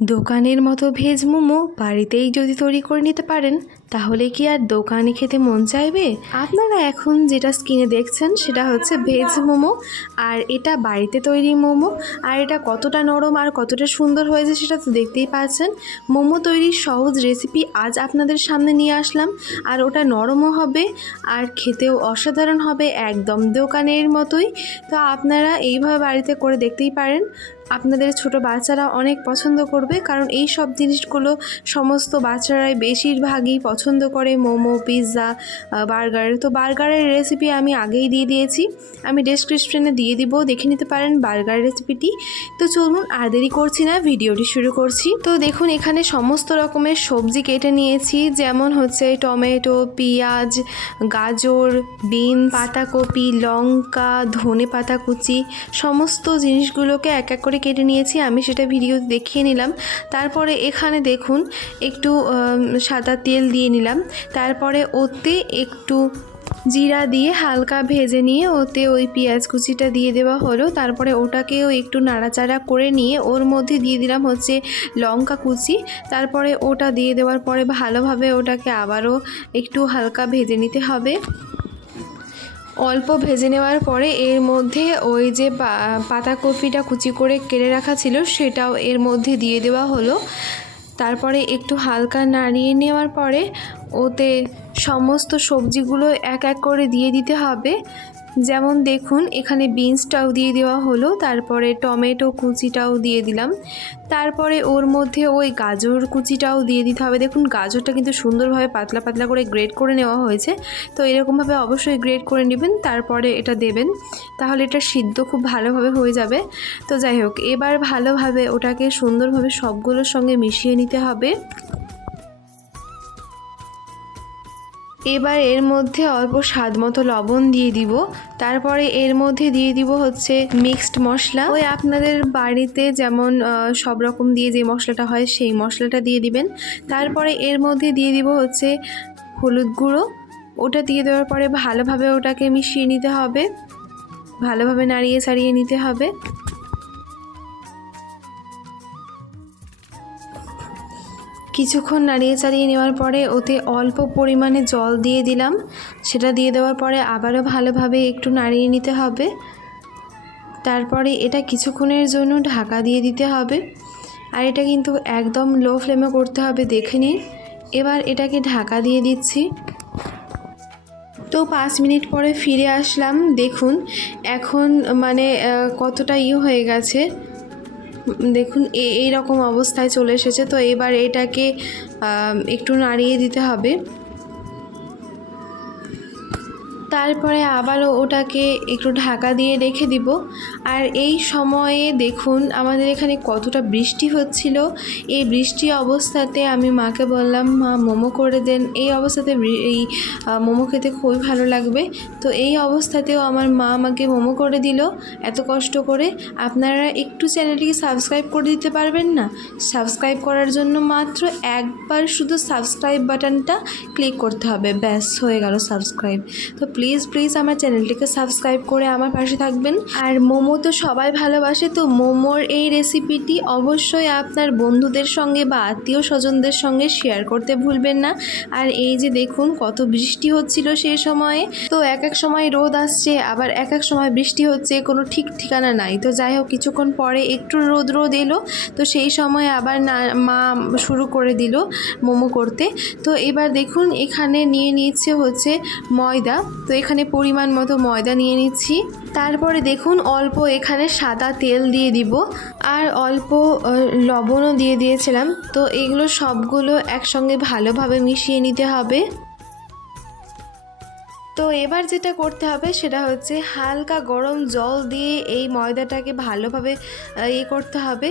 দোকানের মতো ভেজ মোমো বাড়িতেই যদি তৈরি করে নিতে পারেন তাহলে কি আর দোকানে খেতে মন চাইবে? আপনারা এখন যেটা স্ক্রিনে দেখছেন সেটা হচ্ছে ভেজ মোমো, আর এটা বাড়িতে তৈরি মোমো। আর এটা কতটা নরম আর কতটা সুন্দর হয়েছে সেটা তো দেখতেই পাচ্ছেন। মোমো তৈরির সহজ রেসিপি আজ আপনাদের সামনে নিয়ে আসলাম, আর ওটা নরমও হবে আর খেতেও অসাধারণ হবে, একদম দোকানের মতোই। তো আপনারা এইভাবে বাড়িতে করে দেখতেই পারেন। আপনাদের ছোট বাচ্চারা অনেক পছন্দ করবে, কারণ এই সব জিনিসগুলো সমস্ত বাচ্চারাই বেশিরভাগই পছন্দ করে। Momo, pizza, burger. তো বার্গারের রেসিপি আমি আগেই দিয়ে দিয়েছি, আমি ডেসক্রিপশনে দিয়ে দিব, দেখে নিতে পারেন বার্গার রেসিপিটি। তো চলুন আর দেরি করছি না, ভিডিওটি শুরু করছি। তো দেখুন এখানে সমস্ত রকমের সবজি কেটে নিয়েছি, যেমন হচ্ছে টমেটো, পেঁয়াজ, গাজর, বিনস, পাতাকপি, লঙ্কা, ধনে পাতা কুচি, সমস্ত জিনিসগুলোকে এক এক করে কেটে নিয়েছি। আমি সেটা ভিডিও দেখিয়ে নিলাম। তারপরে এখানে দেখুন একটু সাদা তেল দিয়ে নিলাম, তারপরে ওতে একটু জিরা দিয়ে হালকা ভেজে নিয়ে ওতে ওই পেঁয়াজ কুচিটা দিয়ে দেওয়া হলো। তারপরে ওটাকেও একটু নাড়াচাড়া করে নিয়ে ওর মধ্যে দিয়ে দিলাম হচ্ছে লঙ্কা কুচি। তারপরে ওটা দিয়ে দেওয়ার পরে ভালোভাবে ওটাকে আবারও একটু হালকা ভেজে নিতে হবে। অল্প ভেজে নেওয়ার পরে এর মধ্যে ওই যে পাতাকপিটা কুচি করে কেটে রাখা ছিল সেটাও এর মধ্যে দিয়ে দেওয়া হলো। তারপরে একটু হালকা নাড়িয়ে নেওয়ার পরে ওতে সমস্ত সবজিগুলো এক এক করে দিয়ে দিতে হবে। যেমন দেখুন এখানে বিনসটাও দিয়ে দেওয়া হলো, তারপরে টমেটো কুচিটাও দিয়ে দিলাম, তারপরে ওর মধ্যে ওই গাজর কুচিটাও দিয়ে দিতে হবে। দেখুন গাজরটা কিন্তু সুন্দরভাবে পাতলা পাতলা করে গ্রেট করে নেওয়া হয়েছে, তো এরকমভাবে অবশ্যই গ্রেট করে নেবেন, তারপরে এটা দেবেন, তাহলে এটা সিদ্ধ খুব ভালোভাবে হয়ে যাবে। তো যাই হোক, এবার ভালোভাবে ওটাকে সুন্দরভাবে সবগুলোর সঙ্গে মিশিয়ে নিতে হবে। এবার এর মধ্যে অল্প স্বাদ মতো লবণ দিয়ে দিব, তারপরে এর মধ্যে দিয়ে দিব হচ্ছে মিক্সড মশলা। ওই আপনাদের বাড়িতে যেমন সব রকম দিয়ে যে মশলাটা হয় সেই মশলাটা দিয়ে দিবেন। তারপরে এর মধ্যে দিয়ে দিব হচ্ছে হলুদ গুঁড়ো। ওটা দিয়ে দেওয়ার পরে ভালোভাবে ওটাকে মিশিয়ে নিতে হবে, ভালোভাবে নাড়িয়ে চাড়িয়ে নিতে হবে। কিছুক্ষণ নাড়িয়ে চাড়িয়ে নেওয়ার পরে ওতে অল্প পরিমাণে জল দিয়ে দিলাম, সেটা দিয়ে দেওয়ার পরে আবারও ভালোভাবে একটু নাড়িয়ে নিতে হবে। তারপরে এটা কিছুক্ষণের জন্য ঢাকা দিয়ে দিতে হবে, আর এটা কিন্তু একদম লো ফ্লেমে করতে হবে, দেখে নিন। এবার এটাকে ঢাকা দিয়ে দিচ্ছি। তো 5 মিনিট পরে ফিরে আসলাম, দেখুন এখন মানে কতটা হয়ে গেছে, দেখুন এই রকম অবস্থায় চলে এসেছে। তো এবার এটাকে একটু নাড়িয়ে দিতে হবে, তারপরে আবারও ওটাকে একটু ঢাকা দিয়ে রেখে দিব। আর এই সময়ে দেখুন আমাদের এখানে কতটা বৃষ্টি হচ্ছিল। এই বৃষ্টি অবস্থাতে আমি মাকে বললাম, মা মোমো করে দেন। এই অবস্থাতে এই মোমো খেতে খুবই ভালো লাগবে। তো এই অবস্থাতেও আমার মা আমাকে মোমো করে দিল এত কষ্ট করে। আপনারা একটু চ্যানেলটিকে সাবস্ক্রাইব করে দিতে পারবেন না? সাবস্ক্রাইব করার জন্য মাত্র একবার শুধু সাবস্ক্রাইব বাটনটা ক্লিক করতে হবে, ব্যাস হয়ে গেল সাবস্ক্রাইব। তো প্লিজ আমার চ্যানেলটিকে সাবস্ক্রাইব করে আমার পাশে থাকবেন। আর মোমো তো সবাই ভালোবাসে, তো মোমোর এই রেসিপিটি অবশ্যই আপনার বন্ধুদের সঙ্গে বা আত্মীয় স্বজনদের সঙ্গে শেয়ার করতে ভুলবেন না। আর এই যে দেখুন কত বৃষ্টি হচ্ছিল সেই সময়ে, তো এক এক সময় রোদ আসছে, আবার এক এক সময় বৃষ্টি হচ্ছে, কোনো ঠিক ঠিকানা নাই। তো যাই হোক, কিছুক্ষণ পরে একটু রোদ এলো, তো সেই সময় আবার মা শুরু করে দিল মোমো করতে। তো এবার দেখুন এখানে নিয়ে নিচ্ছে হচ্ছে ময়দা, তো এখানে পরিমাণ মতো ময়দা নিয়ে নিচ্ছি। তারপরে দেখুন অল্প এখানে সাদা তেল দিয়ে দিব, আর অল্প লবণও দিয়ে দিয়েছিলাম। তো এগুলো সবগুলো একসঙ্গে ভালোভাবে মিশিয়ে নিতে হবে। তো এবার যেটা করতে হবে সেটা হচ্ছে হালকা গরম জল দিয়ে এই ময়দাটাকে ভালোভাবে করতে হবে,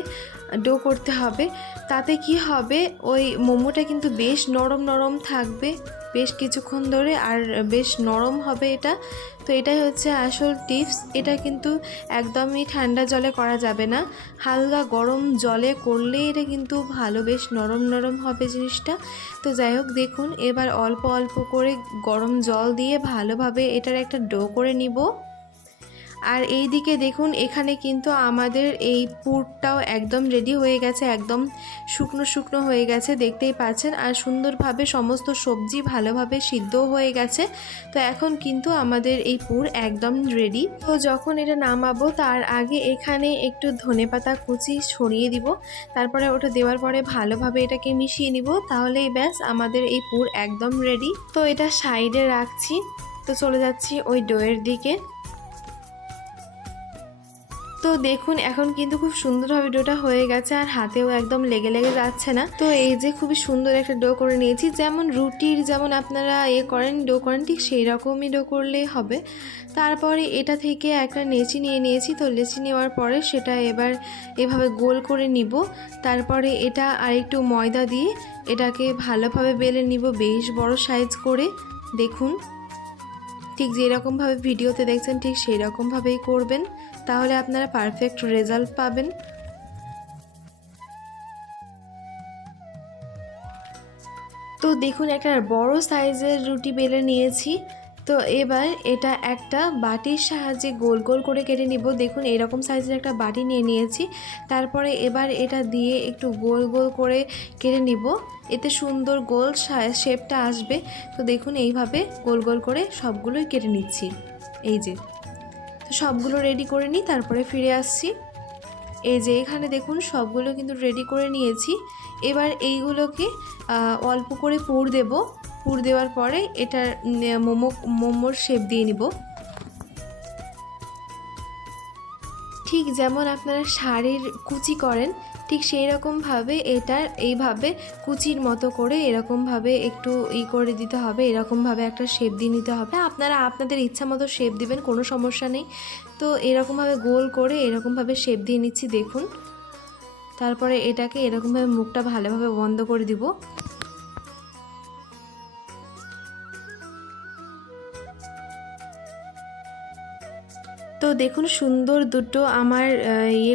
ডো করতে হবে। তাতে কি হবে, ওই মোমোটা কিন্তু বেশ নরম নরম থাকবে বেশ কিছুক্ষণ ধরে, আর বেশ নরম হবে এটা। তো এটাই হচ্ছে আসল টিপস। এটা কিন্তু একদমই ঠান্ডা জলে করা যাবে না, হালকা গরম জলে করলে এটা কিন্তু ভালো বেশ নরম নরম হবে জিনিসটা। তো যাই হোক, দেখুন এবার অল্প অল্প করে গরম জল দিয়ে ভালোভাবে এটার একটা ডো করে নিব। আর এই দিকে দেখুন এখানে কিন্তু আমাদের এই পুরটাও একদম রেডি হয়ে গেছে, একদম শুকনো শুকনো হয়ে গেছে দেখতেই পাচ্ছেন। আর সুন্দরভাবে সমস্ত সবজি ভালোভাবে সিদ্ধও হয়ে গেছে। তো এখন কিন্তু আমাদের এই পুর একদম রেডি। তো যখন এটা নামাবো তার আগে এখানে একটু ধনেপাতা কুচি ছড়িয়ে দিব, তারপরে ওটা দেওয়ার পরে ভালোভাবে এটাকে মিশিয়ে নিব, তাহলেই ব্যাস আমাদের এই পুর একদম রেডি। তো এটা সাইডে রাখছি। তো চলে যাচ্ছি ওই ডোয়ের দিকে। তো দেখুন এখন কিন্তু খুব সুন্দরভাবে ডোটা হয়ে গেছে, আর হাতেও একদম লেগে লেগে যাচ্ছে না। তো এই যে খুবই সুন্দর একটা ডো করে নিয়েছি, যেমন রুটির যেমন আপনারা করেন ডো করেন ঠিক সেই রকমই ডো করলেই হবে। তারপরে এটা থেকে একটা লেচি নিয়ে নিয়েছি। তো লেচি নেওয়ার পরে সেটা এবার এভাবে গোল করে নিব। তারপরে এটা আরেকটু ময়দা দিয়ে এটাকে ভালোভাবে বেলে নিব, বেশ বড় সাইজ করে। দেখুন ঠিক যেরকমভাবে ভিডিওতে দেখছেন ঠিক সেই রকমভাবেই করবেন, তাহলে আপনারা পারফেক্ট রেজাল্ট পাবেন। তো দেখুন একটা বড় সাইজের রুটি বেলে নিয়েছি। তো এবার এটা একটা বাটির সাহায্যে গোল গোল করে কেটে নিব। দেখুন এরকম সাইজের একটা বাটি নিয়ে নিয়েছি। তারপরে এবার এটা দিয়ে একটু গোল গোল করে কেটে নিব, এতে সুন্দর গোল শেপটা আসবে। তো দেখুন এইভাবে গোল গোল করে সবগুলোই কেটে নিচ্ছি। এই যে তো সবগুলো রেডি করে নিই, তারপরে ফিরে আসছি। এই যে এখানে দেখুন সবগুলো কিন্তু রেডি করে নিয়েছি। এবার এইগুলোকে অল্প করে পুর দেব। পুর দেওয়ার পরে এটার মোমোর শেপ দিয়ে নিব। ঠিক যেমন আপনারা শাড়ির কুচি করেন ঠিক সেই রকমভাবে এটার এইভাবে কুচির মতো করে এরকমভাবে একটু করে দিতে হবে, এরকমভাবে একটা শেপ দিয়ে নিতে হবে। আপনারা আপনাদের ইচ্ছা মতো শেপ দিবেন, কোনো সমস্যা নেই। তো এরকমভাবে গোল করে এরকমভাবে শেপ দিয়ে নিচ্ছি দেখুন। তারপরে এটাকে এরকমভাবে মুখটা ভালোভাবে বন্ধ করে দিব। তো দেখুন সুন্দর দুটো আমার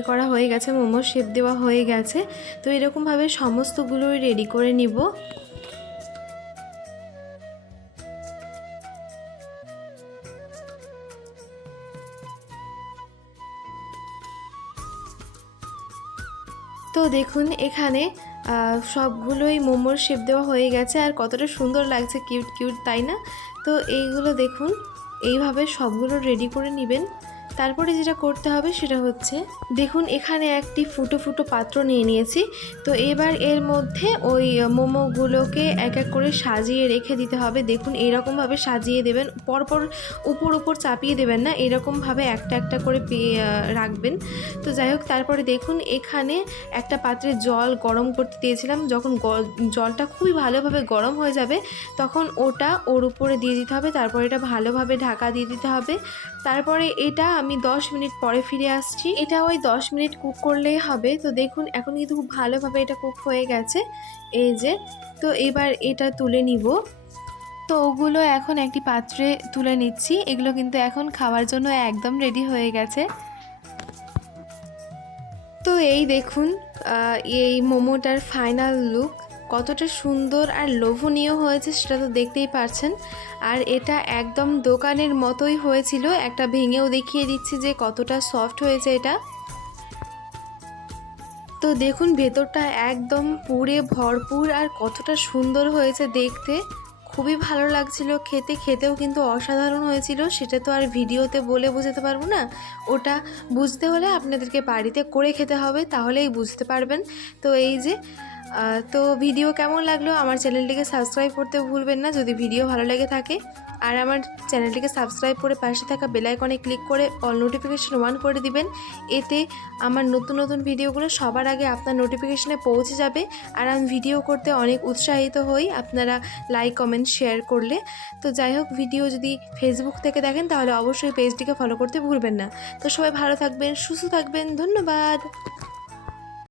করা হয়ে গেছে, মোমো শেপ দেওয়া হয়ে গেছে। তো এরকমভাবে সমস্তগুলোই রেডি করে নিব। তো দেখুন এখানে সবগুলোই মোমোর শেপ দেওয়া হয়ে গেছে, আর কতটা সুন্দর লাগছে, কিউট কিউট তাই না? তো এইগুলো দেখুন এইভাবে সবগুলো রেডি করে নেবেন। তারপরে যেটা করতে হবে সেটা হচ্ছে দেখুন এখানে একটি ফুটো ফুটো পাত্র নিয়ে নিয়েছি। তো এবার এর মধ্যে ওই মোমোগুলোকে এক এক করে সাজিয়ে রেখে দিতে হবে। দেখুন এইরকমভাবে সাজিয়ে দেবেন, পরপর উপর চাপিয়ে দেবেন না, এরকমভাবে একটা একটা করে রাখবেন। তো যাই হোক তারপরে দেখুন এখানে একটা পাত্রে জল গরম করতে দিয়েছিলাম। যখন জলটা খুবই ভালোভাবে গরম হয়ে যাবে তখন ওটা ওর উপরে দিয়ে দিতে হবে। তারপর এটা ভালোভাবে ঢাকা দিয়ে দিতে হবে। তারপরে এটা আমি 10 মিনিট পরে ফিরে আসছি। এটা ওই 10 মিনিট কুক করলেই হবে। তো দেখুন এখন কিন্তু খুব ভালোভাবে এটা কুক হয়ে গেছে। এই যে তো এবার এটা তুলে নিব। তো ওগুলো এখন একটি পাত্রে তুলে নিচ্ছি। এগুলো কিন্তু এখন খাওয়ার জন্য একদম রেডি হয়ে গেছে। তো এই দেখুন এই মোমোটার ফাইনাল লুক কতটা সুন্দর আর লোভনীয় হয়েছে সেটা তো দেখতেই পারছেন। আর এটা একদম দোকানের মতোই হয়েছিল, একটা ভেঙেও দেখিয়ে দিচ্ছি যে কতটা সফট হয়েছে এটা। তো দেখুন ভেতরটা একদম পুরে ভরপুর আর কতটা সুন্দর হয়েছে দেখতে, খুবই ভালো লাগছিল খেতেও কিন্তু অসাধারণ হয়েছিল। সেটা তো আর ভিডিওতে বলে বোঝাতে পারবো না, ওটা বুঝতে হলে আপনাদেরকে বাড়িতে করে খেতে হবে, তাহলেই বুঝতে পারবেন। তো এই যে তো ভিডিও কেমন লাগলো আমার চ্যানেলটিকে সাবস্ক্রাইব করতে ভুলবেন না যদি ভিডিও ভালো লেগে থাকে। আর আমার চ্যানেলটিকে সাবস্ক্রাইব করে পাশে থাকা বেল আইকনে ক্লিক করে অল নোটিফিকেশন অন করে দিবেন। এতে আমার নতুন নতুন ভিডিওগুলো সবার আগে আপনার নোটিফিকেশনে পৌঁছে যাবে। আর আমি ভিডিও করতে অনেক উৎসাহিত হই আপনারা লাইক কমেন্ট শেয়ার করলে। তো যাই হোক ভিডিও যদি ফেসবুক থেকে দেখেন তাহলে অবশ্যই পেজটিকে ফলো করতে ভুলবেন না। তো সবাই ভালো থাকবেন, সুস্থ থাকবেন, ধন্যবাদ।